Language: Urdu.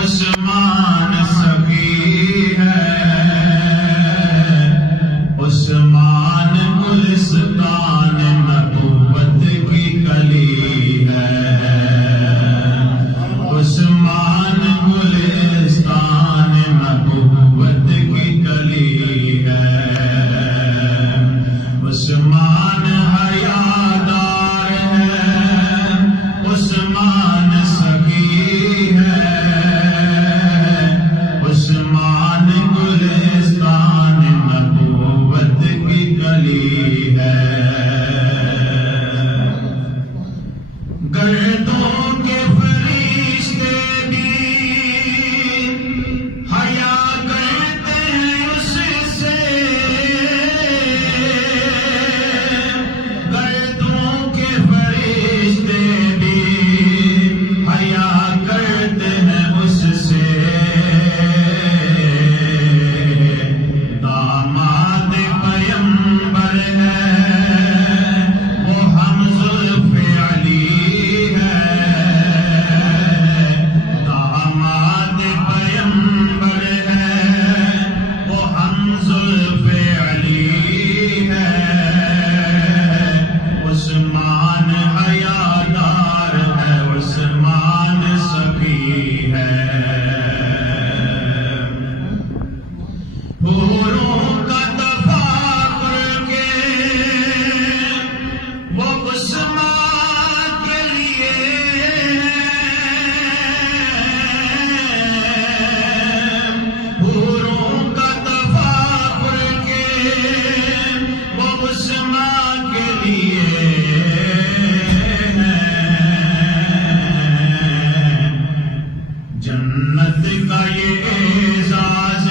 عثمان سخی ہے، عثمان گلستان نبوت کی کلی ہے، عثمان گلستان نبوت کی کلی ہے، عثمان حیادار ہے، عثمان سخی ہے، عثمان گلستان نبوت کی کلی ہے، گردوں کے فرشتے بھی حیا کرتے ہیں اس سے، گردوں کے فرشتے بھی حیا کرتے ہیں اس سے، داماد پیمبر ہے وہ ہم زلف علی ہے، داماد پیمبر ہے وہ ہم زلف علی ہے، عثمان حیادار ہے، عثمان سخی ہے، حوروں کا تفاخر کے وہ عثمان کے لیے، حوروں کا تفاخر کے وہ عثمان کے لیے ہے، جنت کا یہ اعزاز